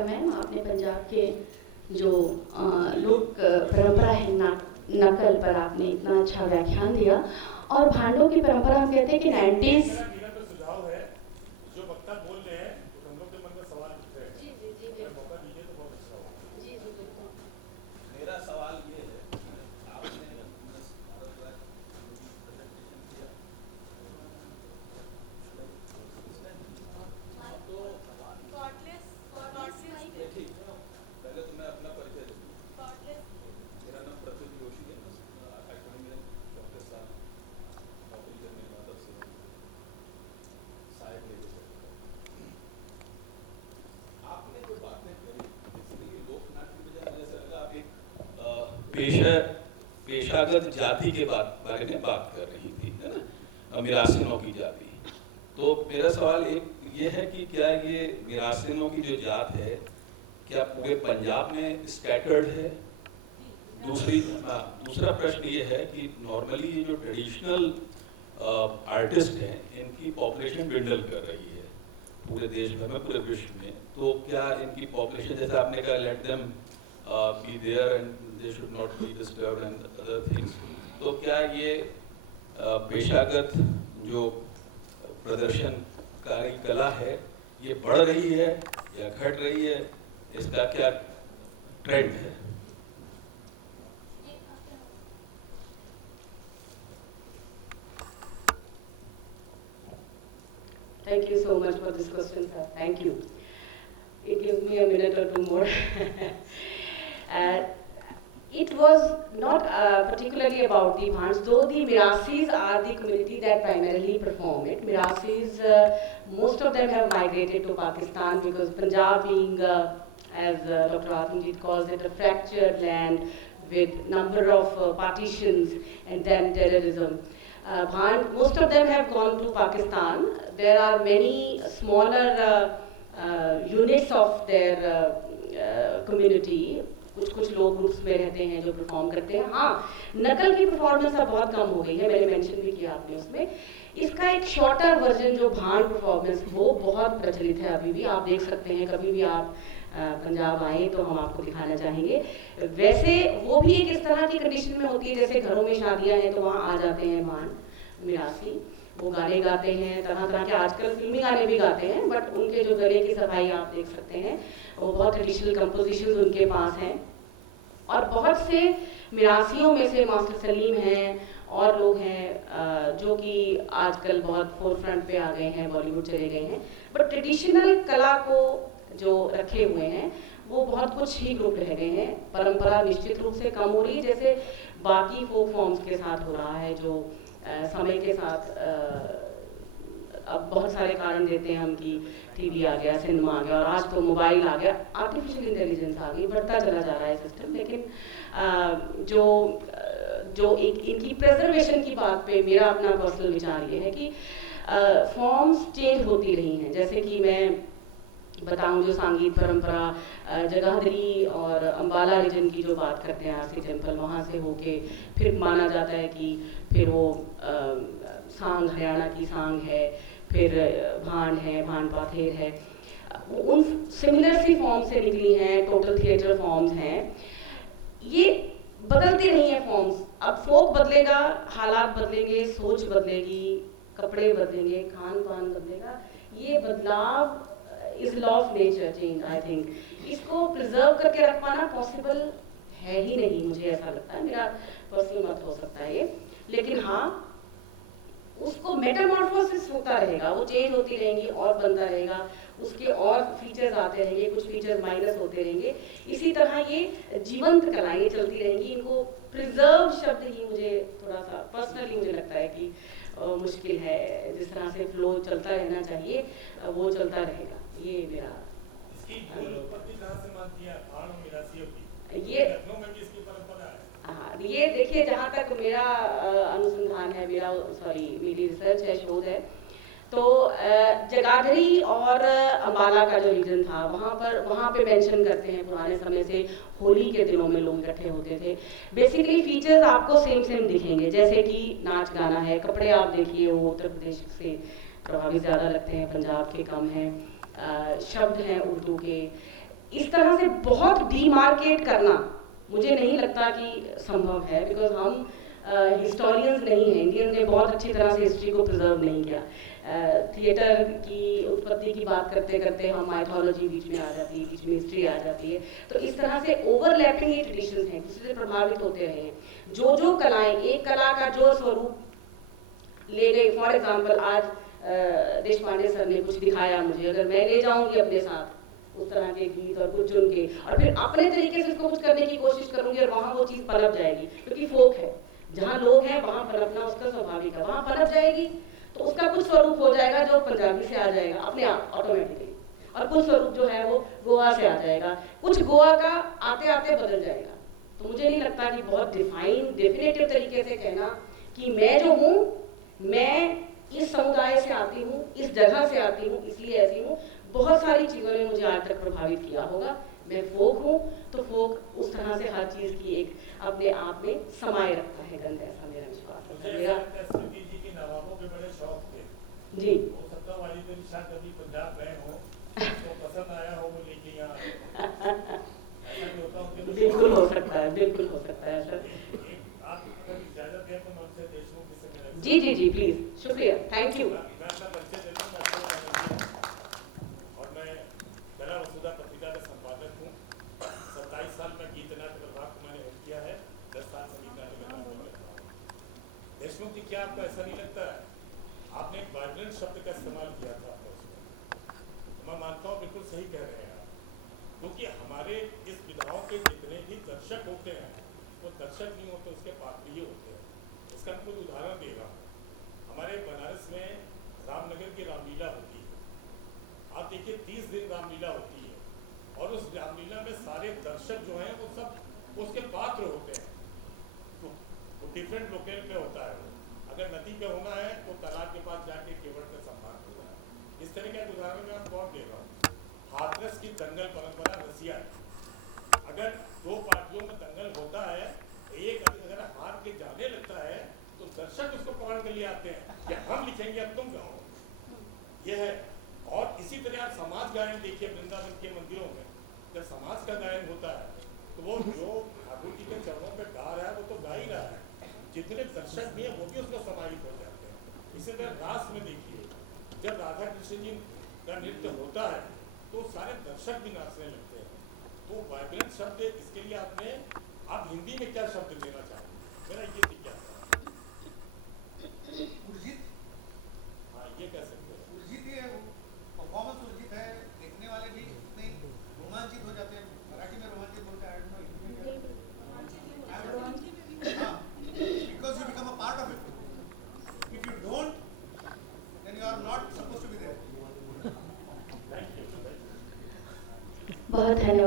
का मैम, आपने पंजाब के जो लोक परंपरा है नकल पर आपने इतना अच्छा व्याख्यान दिया। और भांडों की परंपरा हम कहते हैं कि 90s। मेरा तो सुझाव है, जो वक्ता बोल रहे हैं तो हम लोग के मन में सवाल उठ रहे हैं। जी जी जी अगर मौका दीजिए तो बहुत अच्छा होगा। जी जी बिल्कुल। मेरा सवाल ये है, आपने भारतवर्ष प्रेजेंटेशन किया तो ठीक, पहले तो मैं अपना परिचय दूँ। मेरा नाम प्रत्युत जोशी है, आकाशवाणी में 34 साल नौकरी करने के बाद अब से सहायक निदेशक। आपने जो बातें करी बेसिकली लोकनाट्य में, मुझे ऐसा लगा आप एक पेशागत जाति के बारे में बात कर रही थी, है ना, मिरासिनों की जाति। तो मेरा सवाल एक ये है कि क्या ये मिरासिनों की जो जात है क्या पूरे पंजाब में स्कैटर्ड है? दूसरा प्रश्न ये है कि नॉर्मली ये जो ट्रेडिशनल आर्टिस्ट हैं इनकी पॉपुलेशन dwindle कर रही है पूरे देश भर में, पूरे विश्व में। तो क्या इनकी पॉपुलेशन, जैसे आपने कहा let them be there and they should not be disturbed and other things, तो क्या ये पेशागत जो प्रदर्शनकारी कला है ये बढ़ रही है या घट रही है? इसका क्या ट्रेंड है? Thank you so much for this question, sir. Thank you. It gives me a minute or two more. It was not particularly about the Bhans, though the Mirasis are the community that primarily perform it. Mirasis, most of them have migrated to Pakistan because Punjab being, as Dr. Atamjit calls it, a fractured land with number of partitions and then terrorism. Most of them have gone to Pakistan. There are many smaller units of their community. कुछ लोग groups में रहते हैं जो perform करते हैं। हाँ, नकल की परफॉर्मेंस अब बहुत कम हो गई है, मैंने मेंशन भी किया आपने उसमें। इसका एक शॉर्टर वर्जन जो भांड परफॉर्मेंस वो बहुत प्रचलित है अभी भी। आप देख सकते हैं, कभी भी आप पंजाब आए तो हम आपको दिखाना चाहेंगे। वैसे वो भी एक इस तरह की कंडीशन में होती है जैसे घरों में शादियां हैं तो वहाँ आ जाते हैं भांड मिरासी, वो गाने गाते हैं, तरह तरह के आजकल फिल्मी गाने भी गाते हैं, बट उनके जो गले की सफाई आप देख सकते हैं वो बहुत ट्रेडिशनल कंपोजिशंस उनके पास हैं। और बहुत से मिरासियों में से मास्टर सलीम हैं और लोग हैं जो कि आजकल बहुत फोर फ्रंट पे आ गए हैं, बॉलीवुड चले गए हैं, बट ट्रेडिशनल कला को जो रखे हुए हैं वो बहुत कुछ ही ग्रुप रह गए हैं। परंपरा निश्चित रूप से कम हो रही है, जैसे बाकी फोक फॉर्म्स के साथ हो रहा है, जो समय के साथ अब बहुत सारे कारण देते हैं हम कि टीवी आ गया, सिनेमा आ गया और आज तो मोबाइल आ गया, आर्टिफिशियल इंटेलिजेंस आ गई, बढ़ता चला जा रहा है सिस्टम। लेकिन जो एक इनकी प्रेजर्वेशन की बात पे मेरा अपना पर्सनल विचार ये है कि फॉर्म्स चेंज होती रही हैं। जैसे कि मैं बताऊं, जो संगीत परंपरा जगाधरी और अंबाला रीजन की जो बात करते हैं, आरसी टेम्पल वहाँ से होके फिर माना जाता है कि फिर वो सांग हरियाणा की सांग है, फिर भांड है, भांड पाथेर है, उन सिमिलर सी फॉर्म से निकली हैं, टोटल थिएटर फॉर्म्स हैं। ये बदलती नहीं है फॉर्म्स। अब फोक बदलेगा, हालात बदलेंगे, सोच बदलेगी, कपड़े बदलेंगे, खान पान बदलेगा। ये बदलाव is law of nature change. I think इसको प्रिजर्व करके रख पाना पॉसिबल है ही नहीं, मुझे ऐसा लगता है, मेरा पर्सनल मत हो सकता है ये। लेकिन हाँ, उसको मेटामॉर्फोसिस होता रहेगा, वो चेंज होती रहेंगी और बनता रहेगा, उसके और फीचर्स आते रहेंगे, कुछ फीचर्स माइनस होते रहेंगे। इसी तरह ये जीवंत कलाएं चलती रहेंगी। इनको प्रिजर्व शब्द ही मुझे थोड़ा सा पर्सनली मुझे लगता है कि मुश्किल है। जिस तरह से फ्लो चलता रहना चाहिए वो चलता रहेगा। ये मेरा ये हाँ, ये देखिए, जहाँ तक मेरा अनुसंधान है, मेरी रिसर्च है, शोध है, तो जगाधरी और अंबाला का जो रीजन था वहाँ पे मेंशन करते हैं पुराने समय से होली के दिनों में लोग इकट्ठे होते थे। बेसिकली फीचर्स आपको सेम दिखेंगे, जैसे कि नाच गाना है, कपड़े आप देखिए वो उत्तर प्रदेश से प्रभावित ज़्यादा लगते हैं, पंजाब के कम हैं, शब्द हैं उर्दू के, इस तरह से बहुत डीमार्केट करना मुझे नहीं लगता कि संभव है, बिकॉज हम हिस्टोरियंस नहीं हैं, इंडियंस ने बहुत अच्छी तरह से हिस्ट्री को प्रिजर्व नहीं किया। थिएटर की उत्पत्ति की बात करते करते हम माइथोलॉजी बीच में आ जाती है, बीच में हिस्ट्री आ जाती है, तो इस तरह से ओवरलैपिंग ये ट्रेडिशंस हैं, किसी से प्रभावित होते रहे हैं। जो कलाएं, एक कला का जो स्वरूप ले गई, फॉर एग्जाम्पल आज देश पांडे सर ने कुछ दिखाया मुझे, अगर मैं ले जाऊंगी अपने साथ उस तरह के गीत और कुछ चुन के और फिर अपने तरीके से उसको कुछ करने की कोशिश करूंगी और वहां वो चीज पनप जाएगी, क्योंकि फोक है, जहाँ लोग हैं वहां पनपना उसका स्वाभाविक है, वहां पनप जाएगी तो उसका कुछ स्वरूप हो जाएगा जो पंजाबी से आ जाएगा अपने आप ऑटोमेटिकली, और कुछ स्वरूप जो है वो गोवा से आ जाएगा, कुछ गोवा का आते आते बदल जाएगा। तो मुझे नहीं लगता कि बहुत डेफिनेटिव तरीके से कहना कि मैं जो हूँ, मैं इस समुदाय से आती हूँ, इस जगह से आती हूँ, इसलिए ऐसी हूँ। बहुत सारी चीज़ों ने मुझे आज तक प्रभावित किया होगा। मैं फोक हूँ तो फोक उस तरह से हर चीज़ की एक अपने आप में समाये रखता है गंध, ऐसा मेरा विश्वास है। मेरा स्मृति जी के नवाबों के बड़े शौक थे जी, वो सत्ता वाली दिन शायद कभी पंजाब गए हो तो पसंद आया हो वो लेके यहाँ ऐसा भी होता हो। बिल्कुल हो सकता है, बिल्कुल हो सकता है सर। आप अगर इजाजत दें तो मैं उनसे देशमुख से मिला। जी प्लीज, शुक्रिया, थैंक यू। मैं अपना परिचय देता हूँ, मैं अशोक बनर्जी और मैं कला वसुधा पत्रिका का संपादक हूँ। 27 साल में गीत नाट्य विभाग को मैंने हेड किया है, 10 साल संगीत नाट्य विभाग में रहता हूँ। देशमुख जी, क्या आपको ऐसा नहीं लगता है आपने एक वाइब्रेंट शब्द का इस्तेमाल किया था आपने उसमें, मैं मानता हूँ बिल्कुल सही कह रहे हैं आप, क्योंकि हमारे इस विधाओं के जितने भी दर्शक होते हैं वो दर्शक नहीं होते, उसके पात्रीय होते हैं। इसका मैं कुछ उदाहरण दे रहा हूँ। हमारे बनारस में रामनगर की रामलीला होती है, आप देखिए 30 दिन रामलीला होती है और उस रामलीला में सारे दर्शक जो हैं वो सब उसके पात्र होते हैं। तो डिफरेंट लोकेल पे होता है वो, अगर नदी पे होना है तो तालाब के पास जाके केवट का सम्मान होगा। इस तरह का उदाहरण मैं आपको और दे रहा हूँ। हाथरस की दंगल परंपरा रसिया है, अगर दो पार्टियों में दंगल होता है, एक अगर हार के जाने लगता है तो दर्शक उसको पकड़ के लिए आते हैं कि हम लिखेंगे अब तुम गाओ, यह है। और इसी तरह आप समाज गायन देखिए, वृंदावन के मंदिरों में जब समाज का गायन होता है तो वो जो ठाकुर जी के चरणों पे गा रहा है वो तो गा ही रहा है, जितने दर्शक भी हैं वो भी उसमें समाहित हो जाते हैं। इसी तरह रास में देखिए, जब राधा कृष्ण जी का नृत्य होता है तो सारे दर्शक भी नाचने लगते हैं। तो वाइब्रेंट शब्द इसके लिए आप हिंदी में क्या शब्द देना चाहोगे? मेरा ये जिज्ञासा है। हाँ, ये कह सकते हैं उर्जित है, परफॉर्मेंस उर्जित है, देखने वाले भी इतने रोमांचित हो जाते हैं। मराठी में रोमांचित बोलते हैं, because you become a part of it. If you don't, then you are not supposed to be there. बहुत धन्यवाद।